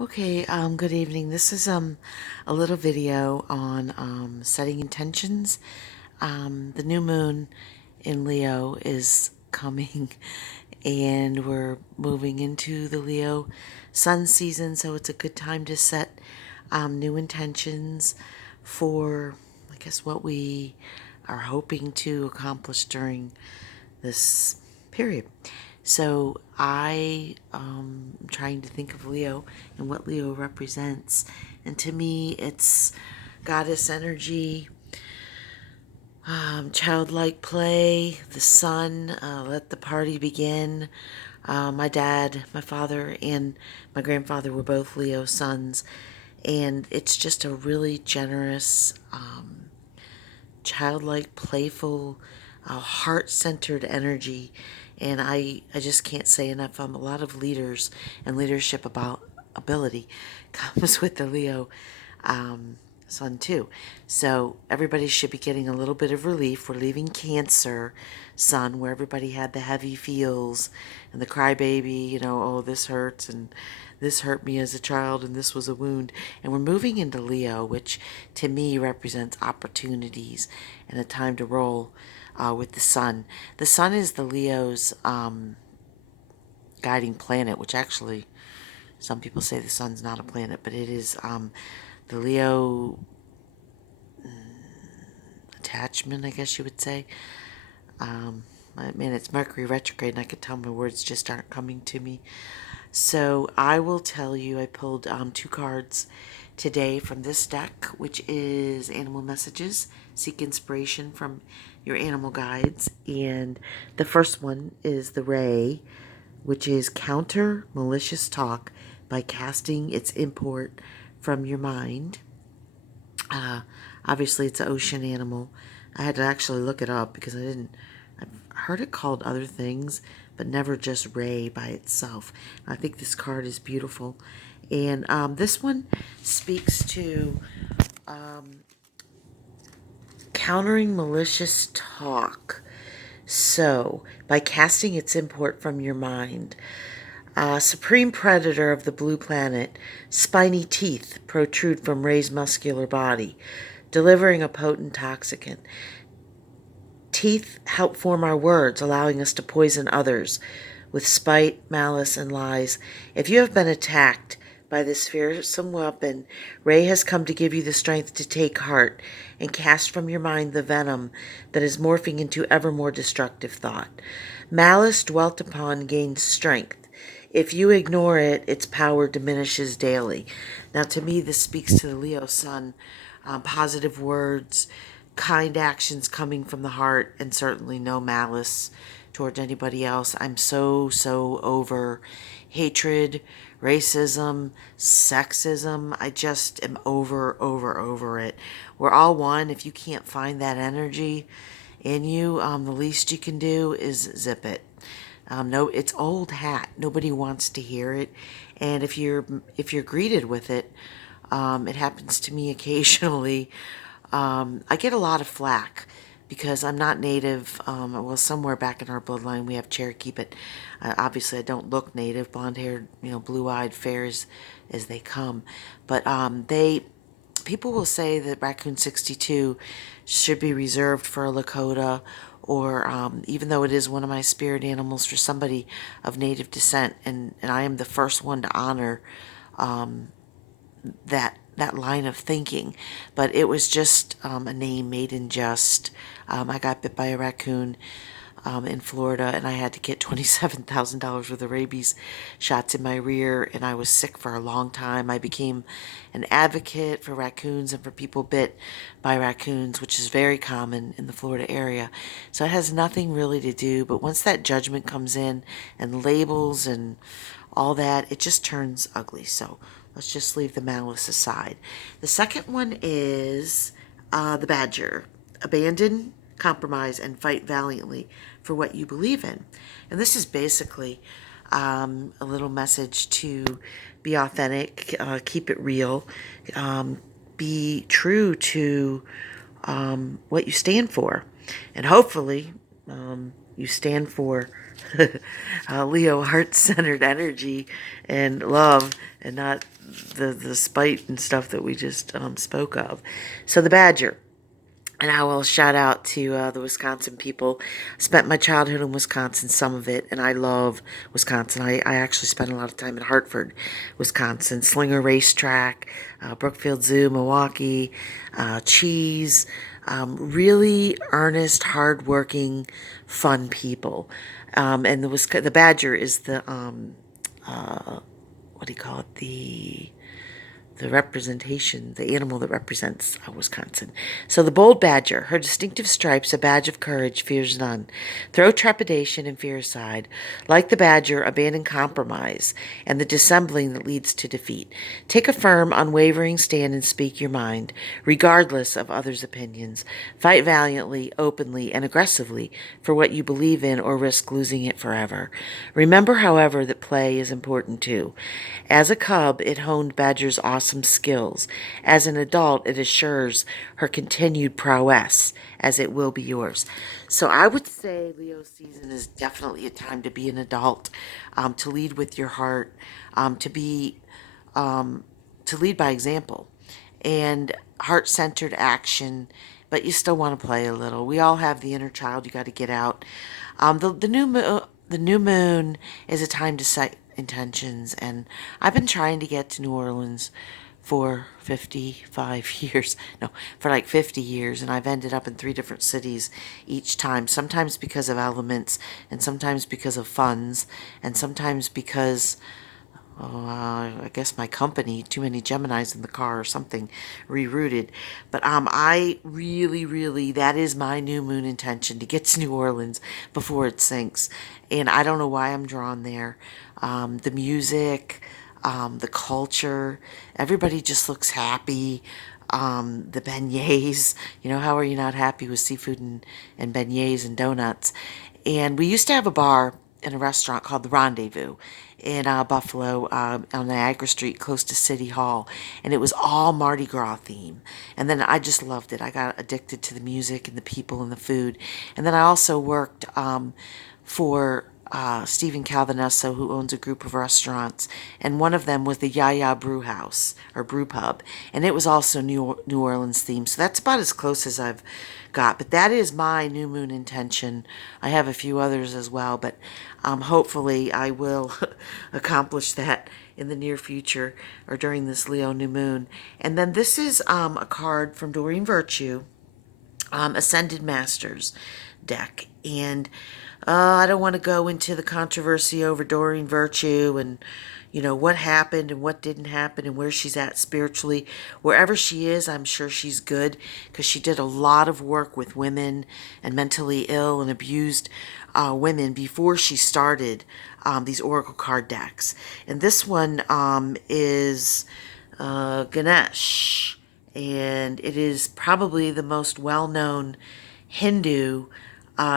Okay, good evening. This is a little video on setting intentions. The new moon in Leo is coming and we're moving into the Leo sun season, so it's a good time to set new intentions for, I guess, what we are hoping to accomplish during this period. So am trying to think of Leo and what Leo represents. And to me, it's goddess energy, childlike play, the sun, let the party begin. My dad, my father, and my grandfather were both Leo sons. And it's just a really generous, childlike, playful, heart-centered energy. And I just can't say enough. A lot of leaders and leadership about ability comes with the Leo sun too. So everybody should be getting a little bit of relief. We're leaving Cancer sun, where everybody had the heavy feels and the crybaby, oh, this hurts and this hurt me as a child and this was a wound. And we're moving into Leo, which to me represents opportunities and a time to roll with the sun. The sun is the Leo's guiding planet, which actually some people say the sun's not a planet, but it is the Leo attachment, I guess you would say. Man, it's Mercury retrograde, and I could tell my words just aren't coming to me. So I will tell you, I pulled two cards today from this deck, which is Animal Messages. Seek inspiration from your animal guides. And the first one is the Ray, which is counter malicious talk by casting its import from your mind. Obviously, it's an ocean animal. I had to actually look it up because I've heard it called other things, but never just Ray by itself. I think this card is beautiful. And this one speaks to countering malicious talk. So, by casting its import from your mind. Supreme predator of the blue planet, spiny teeth protrude from Ray's muscular body, delivering a potent toxicant. Teeth help form our words, allowing us to poison others with spite, malice, and lies. If you have been attacked by this fearsome weapon, Ray has come to give you the strength to take heart and cast from your mind the venom that is morphing into ever more destructive thought. Malice dwelt upon gains strength. If you ignore it, its power diminishes daily. Now, to me, this speaks to the Leo sun. Positive words, kind actions coming from the heart, and certainly no malice towards anybody else. I'm so over hatred, racism, sexism. I just am over it. We're all one. If you can't find that energy in you, the least you can do is zip it. No, it's old hat. Nobody wants to hear it, and if you're greeted with it, it happens to me occasionally. I get a lot of flack because I'm not native. Well, somewhere back in our bloodline we have Cherokee, but obviously I don't look native. Blonde-haired, blue-eyed, fair as they come. But people will say that Raccoon 62 should be reserved for a Lakota, or even though it is one of my spirit animals, for somebody of native descent, and I am the first one to honor that line of thinking. But it was just a name made in jest. I got bit by a raccoon in Florida, and I had to get $27,000 worth of rabies shots in my rear, and I was sick for a long time. I became an advocate for raccoons and for people bit by raccoons, which is very common in the Florida area. So it has nothing really to do, but once that judgment comes in and labels and all that, it just turns ugly. So let's just leave the malice aside. The second one is the badger. Abandon, compromise, and fight valiantly for what you believe in. And this is basically a little message to be authentic, keep it real, be true to what you stand for. And hopefully you stand for Leo heart-centered energy and love, and not the spite and stuff that we just spoke of. So the badger. And I will shout out to the Wisconsin people. Spent my childhood in Wisconsin, some of it, and I love Wisconsin. I actually spent a lot of time in Hartford, Wisconsin, Slinger Racetrack, Brookfield Zoo, Milwaukee, Cheese. Really earnest, hardworking, fun people. And the badger is the what do you call it? The representation, the animal that represents Wisconsin. So the bold badger, her distinctive stripes, a badge of courage, fears none. Throw trepidation and fear aside. Like the badger, abandon compromise and the dissembling that leads to defeat. Take a firm, unwavering stand and speak your mind, regardless of others' opinions. Fight valiantly, openly, and aggressively for what you believe in or risk losing it forever. Remember, however, that play is important too. As a cub, it honed Badger's awesome skills. As an adult, it assures her continued prowess, as it will be yours. So I would say Leo season is definitely a time to be an adult, to lead with your heart, to be to lead by example, and heart-centered action. But you still want to play a little. We all have the inner child. You got to get out. The new moon is a time to set intentions, and I've been trying to get to New Orleans for 55 years. No, for like 50 years, and I've ended up in 3 different cities each time. Sometimes because of elements, and sometimes because of funds, and sometimes because I guess my company, too many Geminis in the car or something, rerouted. But I really, really, that is my new moon intention, to get to New Orleans before it sinks. And I don't know why I'm drawn there. The music, the culture, everybody just looks happy. The beignets, how are you not happy with seafood and beignets and donuts? And we used to have a bar in a restaurant called the Rendezvous in Buffalo, on Niagara Street, close to City Hall, and it was all Mardi Gras theme. And then I just loved it. I got addicted to the music and the people and the food. And then I also worked for Stephen Calvinesso, who owns a group of restaurants, and one of them was the Yaya Brew House or Brew Pub, and it was also New Orleans themed. So that's about as close as I've got. But that is my new moon intention. I have a few others as well, but hopefully I will accomplish that in the near future or during this Leo new moon. And then this is a card from Doreen Virtue, Ascended Masters deck, and I don't want to go into the controversy over Doreen Virtue and what happened and what didn't happen and where she's at spiritually. Wherever she is, I'm sure she's good, because she did a lot of work with women and mentally ill and abused women before she started these oracle card decks. And this one is Ganesh, and it is probably the most well-known Hindu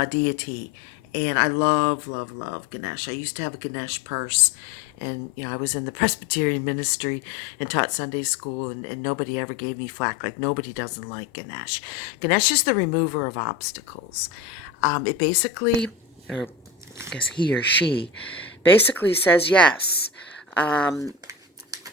deity. And I love, love, love Ganesh. I used to have a Ganesh purse, and I was in the Presbyterian ministry and taught Sunday school, and nobody ever gave me flack. Like, nobody doesn't like Ganesh. Ganesh is the remover of obstacles. It basically, or I guess he or she, basically says yes.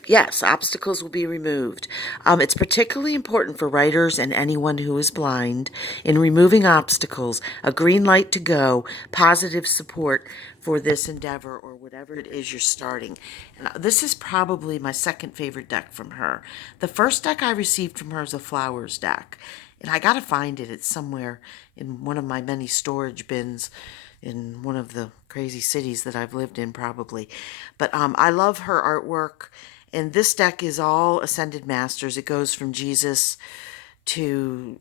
Yes, obstacles will be removed. It's particularly important for writers and anyone who is blind in removing obstacles, a green light to go, positive support for this endeavor or whatever it is you're starting. And this is probably my second favorite deck from her. The first deck I received from her is a flowers deck, and I got to find it. It's somewhere in one of my many storage bins in one of the crazy cities that I've lived in, probably. But I love her artwork. And this deck is all Ascended Masters. It goes from Jesus to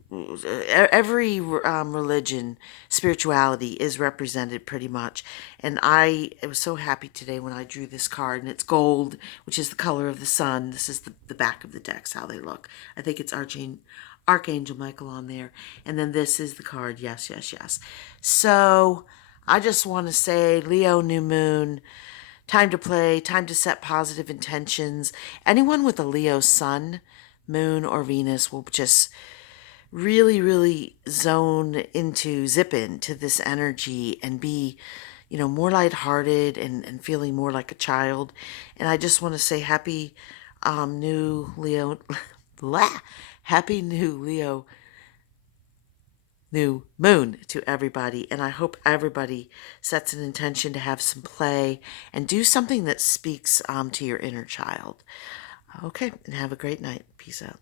every religion, spirituality is represented pretty much. And I was so happy today when I drew this card, and it's gold, which is the color of the sun. This is the back of the decks, how they look. I think it's Archangel Michael on there. And then this is the card, yes, yes, yes. So I just want to say, Leo new moon, time to play, time to set positive intentions. Anyone with a Leo sun, moon, or Venus will just really, really zip into this energy and be, more lighthearted and feeling more like a child. And I just want to say happy new Leo, blah, happy new Leo new moon to everybody. And I hope everybody sets an intention to have some play and do something that speaks to your inner child. Okay, and have a great night. Peace out.